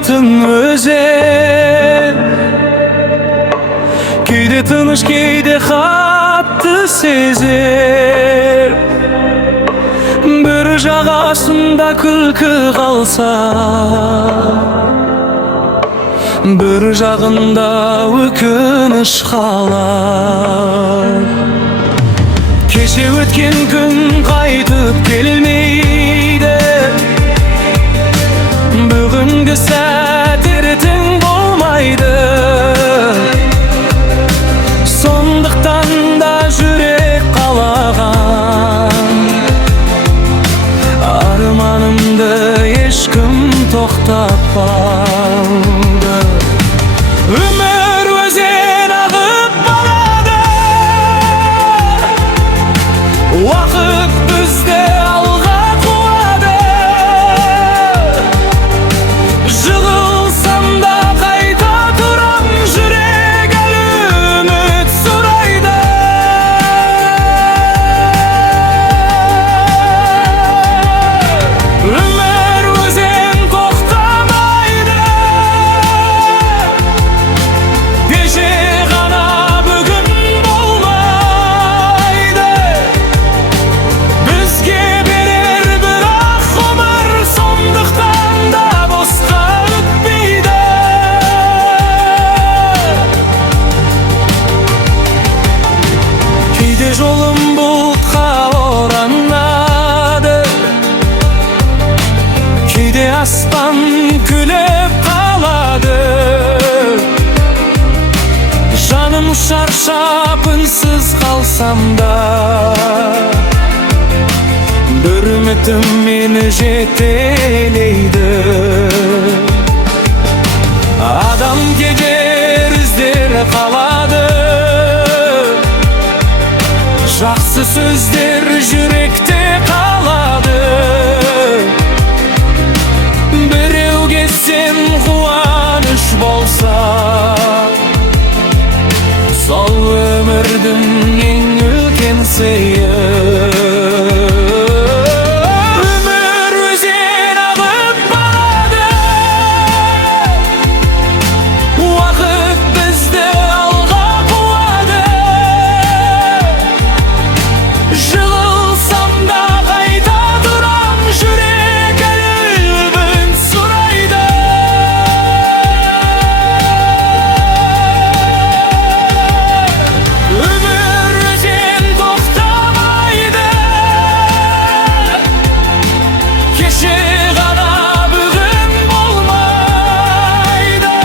tanımaytın özel. Кейде тыныш, кейде қатты сезер. Бір жағасында күлкі қалса, бір жағында өкініш қалар. Кеше өткен күн қайтып келмейді, бүгінгі сәт ертең болмайды. Сондықтан да жүрек қалаған арманымды ешкім тоқтатпады. Өмір өзен ағып барады, уақыт бізді алға қуады. Жығылсам да қайта тұрам, жүрек әлі үміт сұрайды. Өмір өзен тоқтамайды, кеше ғана бүгін болмайды. Бізге берер бірақ ғұмыр, сондықтан да босқа өтпейді. Кейде жолым бұлтқа оранады, кейде аспан күліп қалады. Жаным шаршап үнсіз қалсам да, бір үмітім мені жетелейді. Адам кетер, іздер қалады, жақсы сөздер жүректе қалады. Біреуге сен қуаныш болса, сол өмірдің ең үлкен сыйы. Өмір өзен ағып барады, уақыт бізді алға қуады. Жығылсам да қайта тұрам, жүрек әлі үміт сұрайды. Өмір өзен тоқтамайды, кеше ғана бүгін болмайды.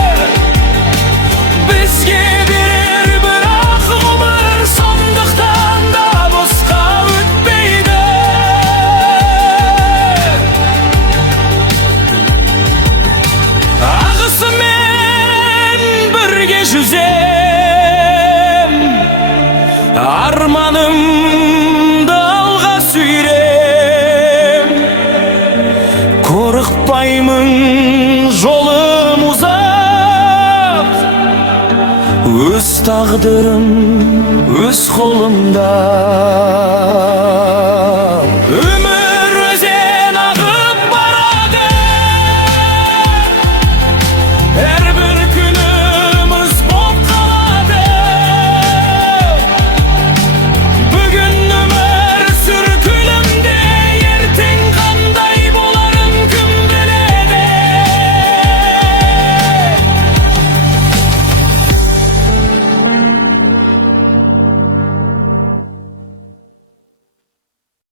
Бізге берер бірақ ғұмыр, сондықтан да босқа өтпейді. Ағысымен бірге жүзем, арманымды алға сүйрем. Қорықпаймын, жолым ұзақ, өз тағдырым өз қолымда.